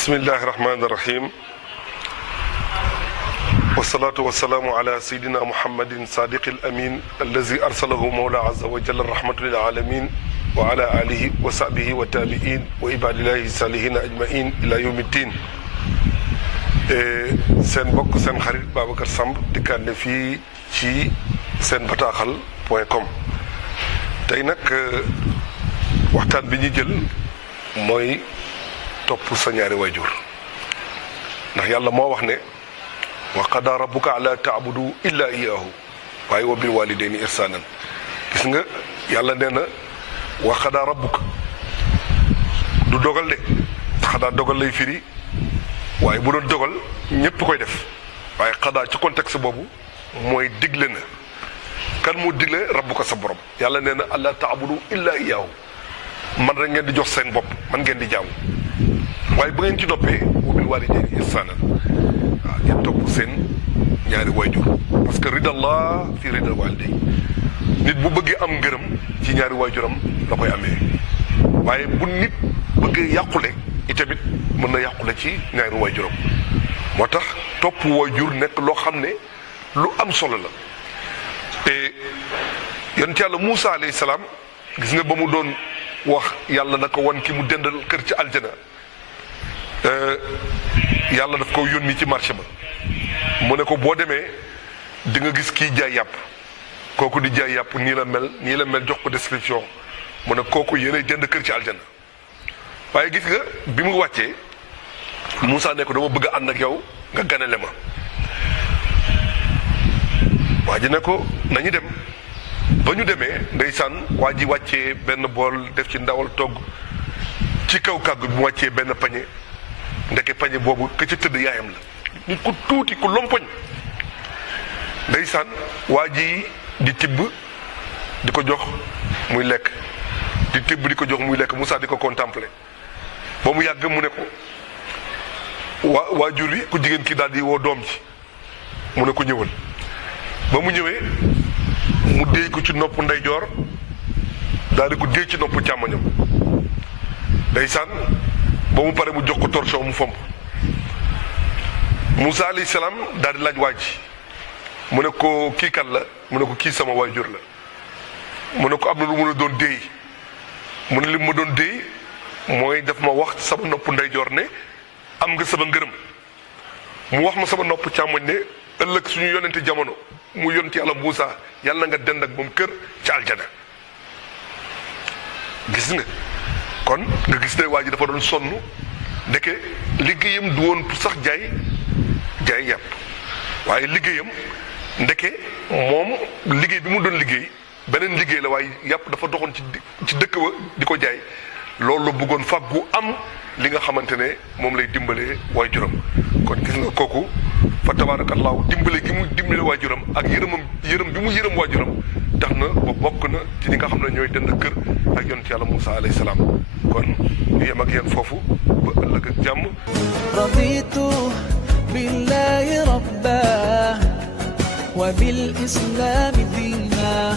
bismillahi rahmaani rahim wasalaatu wasalaamu ala sayidina muhammadin sadiqil amin allazi arsalahu mawla azza wa jalla rahmatu lil alamin wa ala alihi wa sahbihi wa tabiin wa ibadillahi salihina ajmain ila yawmi ddin. seen mbokk seen xarit Babacar Samb dikkaat ne fii ci Senbataxal.com. tey nag waxtaan bi ñu jël mooy topp sa ñaari waajur, ndax yàlla moo wax ne wa qadaa rabbuka allaa ta'budu illaa iyyaahu waaye wa bil waalidayni ihsaanan. gis nga yàlla nee na wa qadaa rabbuka du dogal de, xadaa dogal lay firi, waaye bu doon dogal ñépp koy def, waaye xadaa ci contexte boobu mooy digle na. kan moo digle rabbuka sa borom? yàlla nee na allaa ta'budu illaa iyyaahu, man rek ngeen di jox seen bopp, man ngeen di jaamu. waaye bu ngeen ci noppee wa bil waalidayni ihsaanan, waaw ngeen topp seen ñaari waajur, parce que ridallah fi ridal waalidayn. nit bu bëggee am ngërëm ci ñaari waajuram la koy amee, waaye bu nit bëggee yàqule itamit mën na yàqule ci ñaari waajuram. moo tax topp waajur nekk loo xam ne lu am solo la. te yonent yàlla Muusa alayhi salaam, gis nga ba mu doon wax yàlla na ko wan ki mu dendal kër ci aljana, yàlla daf ko yónni ci marché ba, mu ne ko boo demee di nga gis kii jaay yàpp, kooku di jaay yàpp nii la mel jox ko description, mu ne kooku yéenay dend kër ci aljana. waaye gis nga bi mu wàccee Moussa ne ko dama bëgg a ànd ak yow nga ganale ma. waa ji ne ko nañu dem. ba ñu demee ndeysaan waa ji wàccee benn bool def ci ndawal togg ci kaw kàggu bi mu wàccee benn pañe, ndeke pañe boobu ka ca tëdd yaayam la, nit ku tuuti ku lompoñ. ndeysaan waa ji di tibb di ko jox muy lekk, di tibb di ko jox muy lekk, Moussa di ko contempler ba mu yàgg mu ne ko waajur wi ku jigéen ki daal di woo doom ji, mu ne ko ñëwal. ba mu ñëwee mu déy ko ci nopp ndeyjoor, daal di ko déy ci nopp càmmoñam. ndeysaan ba mu pare mu jox ko torchon mu fomp. Moussa alayhi salaam daal di laaj waa ji, mu ne ko kii kan la? mu ne ko kii sama waajur la. mu ne ko am na lu mu doon déy. mu ne li ma doon déy mooy daf ma wax sama nopp ndeyjoor ne am nga sama ngërëm, mu wax ma sama nopp càmmoñ ne ëllëg suñu yonente jamono mu yonent yàlla Moussa yàlla na nga dend ak moom kër ci aljana. gis nga kon nga gis ne waa ji dafa doon sonn, ndeke liggéeyam du woon pour sax jaay yàpp, waaye liggéeyam ndeke moom liggéey bi mu doon liggéey beneen liggéey la, waaye yàpp dafa doxoon ci dëkk ba di ko jaay. loolu la bëggoon fàggu am li nga xamante ne moom lay dimbalee waajuram. kon gis nga kooku fa tabaarakallaahu dimbale gi mu dimbale waajuram ak yërëm bi mu yërëm waajuram tax na ba bokk na ci ñi nga xam ne ñooy dend kër ak yonent yàlla Moussa alayhi salaam. kon ñu yem ak yéen foofu ba ëllëg ak jàmm. raditu billahi rabba wa bil islami diina.